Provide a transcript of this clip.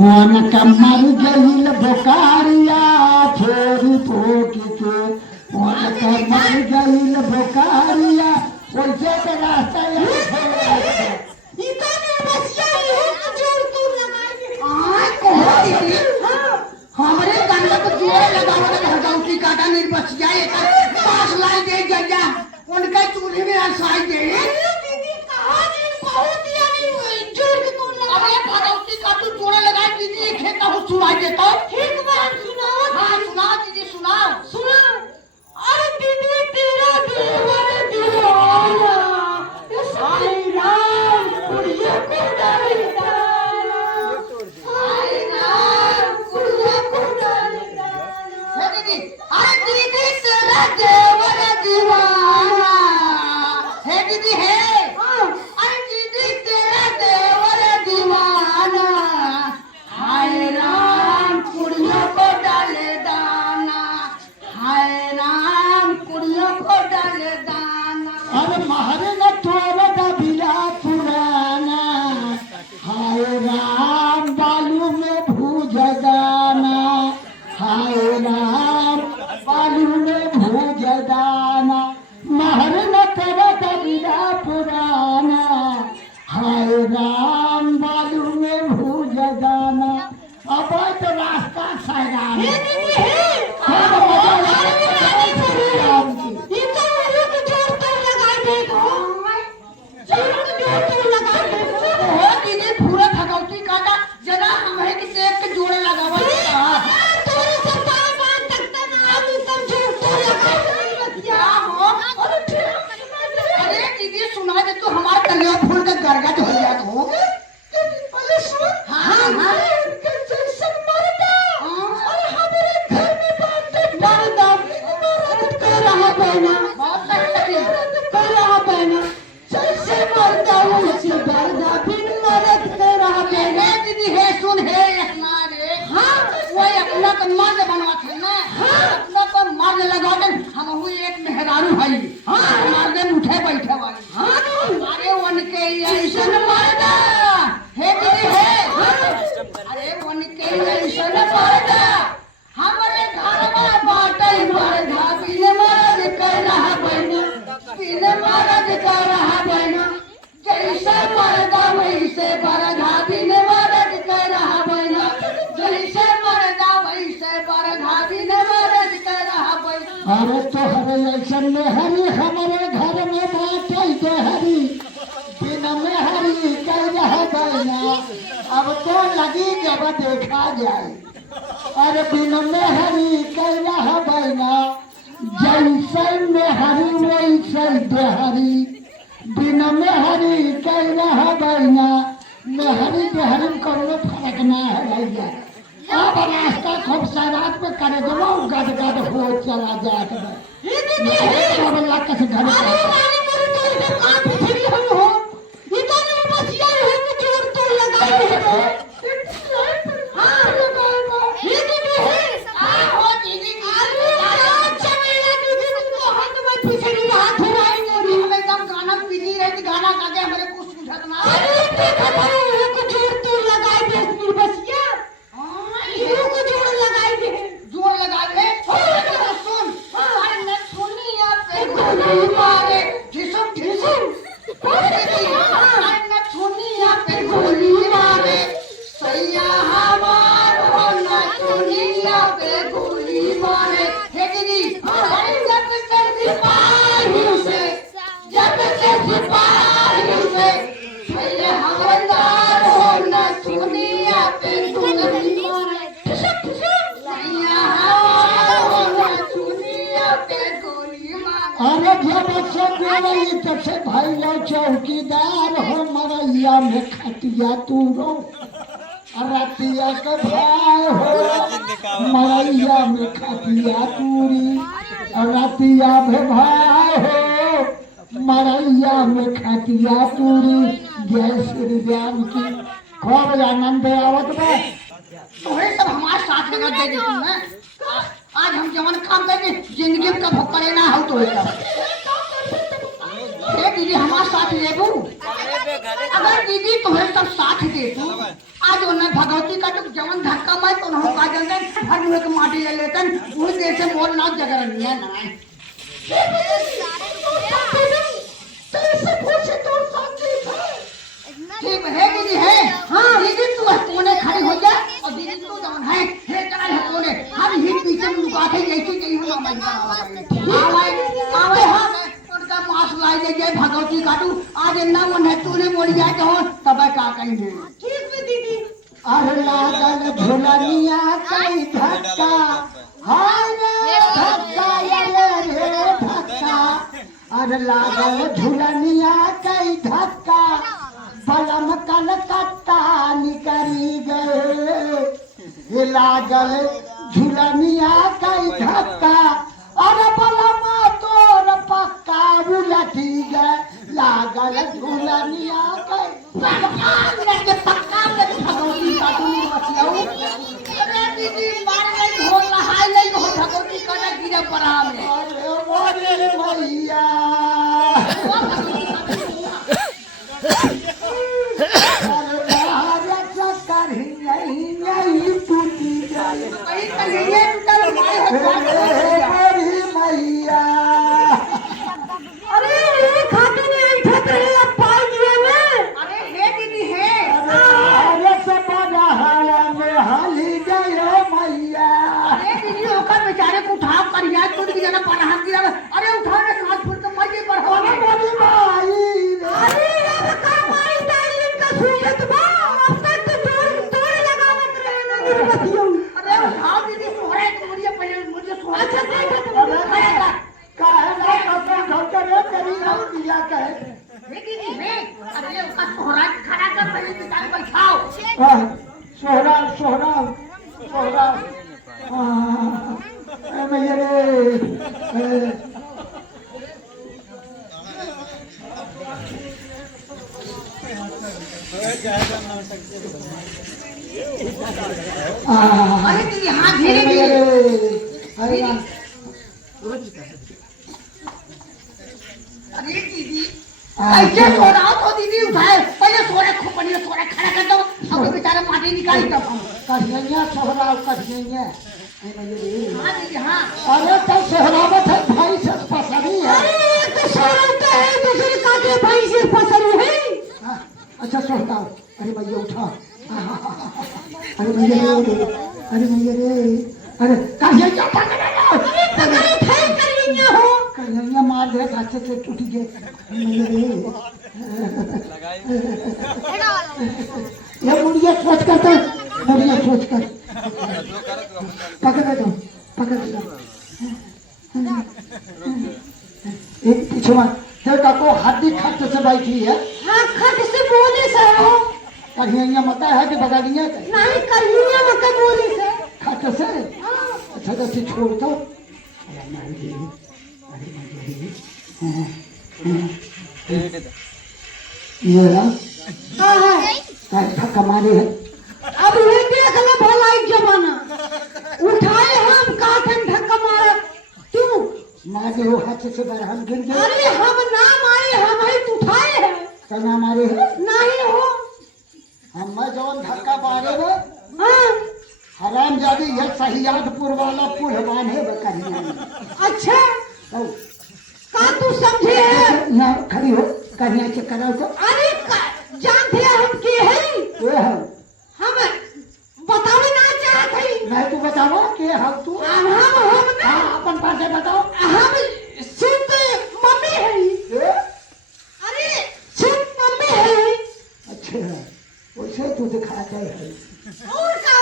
One कमर गईल बोकारिया छोरी पोक के वन कमर गईल बोकारिया वैसे के रास्ता हमारे गन्ना को जोड़े लगावल हरदौती काटा निर्बस जाए पास लाई दे गया उनका चूल्हे में आसाई दे दीदी कहां जी बहुत यानी जोड़ के तुम लगा अरे हरदौती काटू जोड़े लगा दीदी एक खेता हो सुनाई देता ठीक बात सुनाओ हां सुना दीदी सुनाओ सुना अरे दीदी तेरा दीवाना दीवाना साईं राम कुड़िया को डालता अरे दीदी तेरा देवर दीवाना है दीदी है अरे दीदी तेरा देवर दीवाना हाय राम कुड़ियों को डाले दाना हाय राम कुड़ियों को डाले दाना अरे मारे न तोरा दबिला पुराना हाय राम बालू में भूज दाना हाय राम बालू में भूज दाना महर न तेरा दबिला पुराना हाय राम बालू में भूज दाना अब तो रास्ता सारा हे दीदी है ये तो मेरे को जोड़ कर लगा दे जोड़ कर लगा दे हो दीदी पूरा भगवती काटा जरा हमें किसी एक के जोड़ लगावा तोरे से बात तकता ना अभी तक जोड़ तो लगा बतिया हो अरे दीदी सुना दे तो हमार कलिया फूल का गरगट हो गया तो अरे सुन हां हां जैसे मरदा अरे हमारे घर में बात मरदा मरद कर रहा बहना बहुत तकलीफ कर रहा बहना जैसे मरदा वैसे मरदा बिन मरद कर रहा बहना दीदी है सुन है अपना रे हां वो अपना को मर्द बनवात है ना अपना को मर्द लगाते हम हुई एक मेहरारू है हां मर्द उठे बैठे वाली हां अरे उनके ऐसा मरदा है दीदी है अरे उनके ऐसा मरदा हमारे घर में बाटई मरदा बिन मरद कर रहा बहना बिन मरद कर रहा बहना जैसे मरदा वैसे बरधा बिन मरद कर रहा बहना जैसे मरदा वैसे बरधा बिन मरद कर रहा बहना अरे तो हरे ऐसा में हरी हमारे घर में बात दे हरी बिना में हरी कह रहा बहना अब तो लगी जब देखा जाए अरे बिना में हरी कह रहा बहना जैसे में हरी वैसे देहरी बिना में हरी कह रहा बहना मेहरी देहरी में कोनो फर्क ना है अब रास्ता खूब सरात में करे दो गद गद हो चला जाता है ये दीदी है अब लाख से घर अरे रानी मेरी तो इधर कान पे फिरी हम हो ये तो नहीं बचिया है कि जोड़ तो लगाई है हां ये दीदी है हो दीदी अरे चमेला दीदी तुमको हाथ में पिछड़ी हाथ हिलाई मोरी हम एकदम गाना बिजी रहती गाना गा के हमारे कुछ बुझत ना अरे खबर है कि जोड़ तो लगाई दे मेरी बचिया हां ये को जोड़ लगाई दे जोड़ लगा दे सुन अरे न सुनिया पे गोली मारे ठिसम ठिसम अरे न सुनिया पे गोली मारे सैया हमारो न सुनिया पे गोली मारे हे दीदी अरे जब से सिपाही से सैया हवलदार हो न सुनिया पे गोली मारे ठिसम ठिसम सैया हमारो न सुनिया पे गोली मारे अरे जब से बोली तब से भाई लो चौकीदार हो मरैया में खटिया तू रो रतिया के भाई हो मरैया में खटिया तूरी रतिया में भाई हो मरैया में खटिया तूरी जय श्री राम की खूब आनंद आवत बा तोरे सब हमारे साथ लगा दे तू ना आज हम जवन काम करके जिंदगी में कब करे ना हो तो हे दीदी हमारे साथ लेबू अगर दीदी तुम्हें सब साथ दे तू आज उन्हें भगवती का तो जवन धक्का मार तो हम का जल्दे भर हुए के माटी ले लेतन वही देर से मोर ना जगह नहीं ना कैसे पूछे तो समझी था ठीक है दीदी है हाँ दीदी तू कोने खड़ी हो जा और दीदी तू जवन है चल है कोने हम ही पीछे में लुका के जैसे नहीं हो ना आवे हां उनका मांस लाई दे जय भगवती काटू आज ना वो है तूने मोड़ जाए तो तब का कहेंगे ठीक है दीदी अरे लागल झुलनिया कई धक्का हाय रे धक्का रे धक्का अरे लागल झुलनिया कई धक्का बलम कलकत्ता निकरी गए लागल झुलनिया कई धक्का अरे बलम तोर पक्का उलटी गए लागल झुलनिया कई पक्का भगवती काटू बसियाऊ अरे दीदी मार गई ढोल नहाय ले भगवती काटा गिरे परा में अरे मोरे मैया अरे चक्कर ही नहीं टूटी जाए कहीं कहीं टूटल मोरी मैया अरे ये खाते नहीं आई ठक रही अब पाई दिए में अरे हे दीदी है अरे सपना हवा में हाली गयो मैया अरे दीदी ओकर बेचारे को उठा कर याद टूट गया ना पनाह गिरा अरे उठा के हाथ फुल तो मजे पर हो अरे मोरी माई अरे ये का माई डालिन का सुयत बा अब तक तो तोड़ लगावत रहे ना गिरवतियो अरे उठाओ दीदी सोहरे को मुझे पहले मुझे सोहरे अच्छा देख तो खाएगा काहे ना कपड़ा धोकर करी हम दिया कहे दीदी है अरे उसका सोहरा खड़ा कर पहले बेचारे बैठाओ सोहरा सोहरा सोहरा मैया रे अरे दीदी हां धीरे धीरे अरे अरे दीदी ऐसे सोराओ तो दीदी उठाए पहले सोरे खोपड़ी में सोरे खड़ा कर दो अब बेचारा माटी निकाल दो कहिया सोहरा कहिया हां दीदी हां अरे तो सोहरावत है भाई से फसरी है अरे तो सोराता है दूसरे का के भाई से फसरी है अच्छा सोहता अरे भैया उठा अरे भैया रे अरे कहिया पकड़े थे करिया हो कहिया मार दे खाते से टूट गए ये मुड़िया सोच कर तो मुड़िया सोच कर पकड़ दो एक पीछे में देखा को हड्डी खट से बैठी है हां खट से बोले सर हो कहिया मता है कि बगा दिया नहीं कहिया मत बोले से खट से अच्छा तो फिर छोड़ दो ये ना धक्का मारे है अब ये देख ले भला एक जमाना उठाए हम काटन धक्का मारा तू मारे हो हाथ से बाहर हम गिर गए अरे हम ना मारे हम ही उठाए हैं तना मारे है नहीं हो हम मैं जवन धक्का मारे हो हाँ हराम जादी ये सहियादपुर वाला पुल बांधे बकरिया अच्छा तो का तू समझे है यहाँ खड़ी हो कहिया चेक कराओ तो अरे जानते हम के है ये हम बतावे ना चाहत है मैं तू बताओ के हम तू हम हाँ अपन पासे बताओ हम सिर्फ मम्मी है ये? अरे सिर्फ मम्मी है अच्छा वैसे तू दिखाते है और का